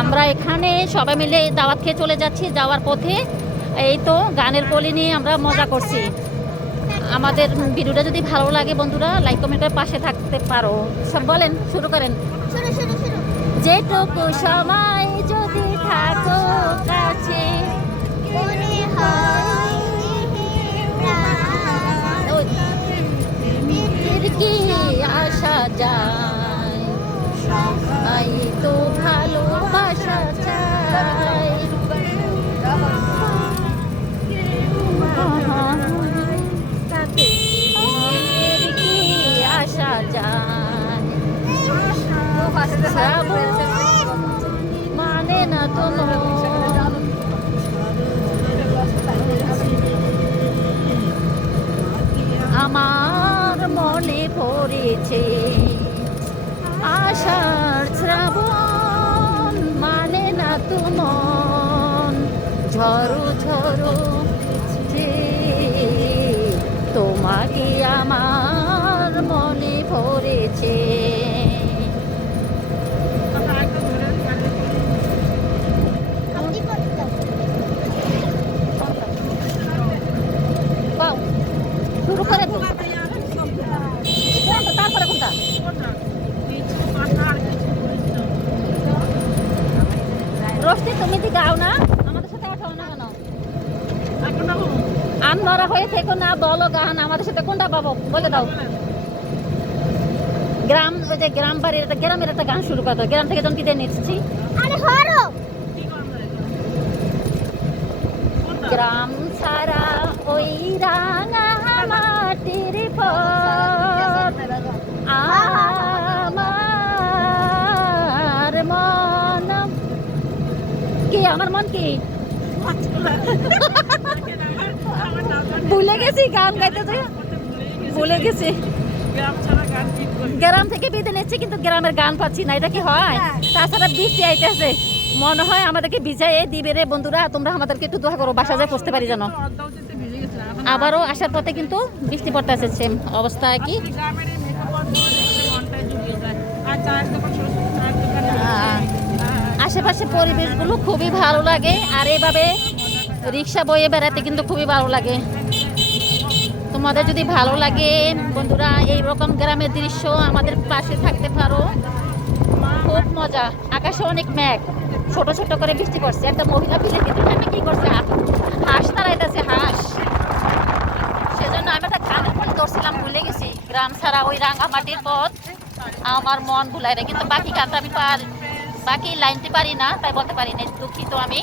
আমরা এখানে সবাই মিলে দাওয়াত খেয়ে চলে যাচ্ছি, যাওয়ার পথে এই তো গানের কলি নিয়ে আমরা মজা করছি। আমাদের ভিডিওটা যদি ভালো লাগে বন্ধুরা লাইক কমেন্ট করে পাশে থাকতে পারো। সব বলেন, শুরু করেন। যেটুকু সময় যদি থাকো কাছে কি আসা যায়, সবাই তো ভালোবাসা চায়। কি আসা যায়, মানে না তো আমার মনে পড়েছে আষাঢ় শ্রাবণ, মানে না তো মন ঝড়ো ঝড়ো তোমাকে আমার মনে পড়েছে। শুরু করে তো, তারপরে কোনটা? রোশনি তুমি কি গাও না? আমাদের সাথে ওঠাও না কেন? আনমরা হয়ে থেকো না, বলো গান আমাদের সাথে কোনটা পাবো বলে দাও। গ্রাম, ওই যে গ্রাম বাড়ির একটা গ্রামের একটা গান শুরু করো। গ্রাম থেকে যখন কি দিয়ে নিচ্ছি, গ্রাম ছাড়া ওই রাঙা মাটির পথ আমার মন কি, আমার মন কি ভুলে গেছি, গান গাইতে ভুলে গেছি। গ্রাম থেকে বিদে নিচ্ছি কিন্তু গ্রামের গান পাচ্ছি না, এটা কি হয়? তাছাড়া বৃষ্টি আইতেছে, মনে হয় আমাদেরকে ভিজাইয়ে দিবে রে বন্ধুরা। তোমরা আমাদেরকে একটু দোয়া করো, বাসা যায় পৌঁছতে পারি জানো। আবারও আসার পথে কিন্তু বৃষ্টি পড়তে আছে, সেম অবস্থা কি। আশেপাশে পরিবেশগুলো খুবই ভালো লাগে, আর এইভাবে রিক্সা বয়ে বেড়াতে কিন্তু খুবই ভালো লাগে। তোমাদের যদি ভালো লাগে বন্ধুরা এইরকম গ্রামের দৃশ্য আমাদের পাশে থাকতে পারো, খুব মজা। আকাশে অনেক মেঘ, ছোট ছোট করে বৃষ্টি পড়ছে। একটা মহিলা পিলে আমি কি করছে, হাঁস তাড়াইতেছে, হাঁস। সেজন্য আমি একটা গানের ফলে ধরছিলাম, ভুলে গেছি। গ্রাম ছাড়া ওই রাঙামাটির পথ আমার মন ভুলাই রে, কিন্তু বাকি গানটা আমি বাকি লাইনটি পারি না, তাই বলতে পারি না, দুঃখিত আমি।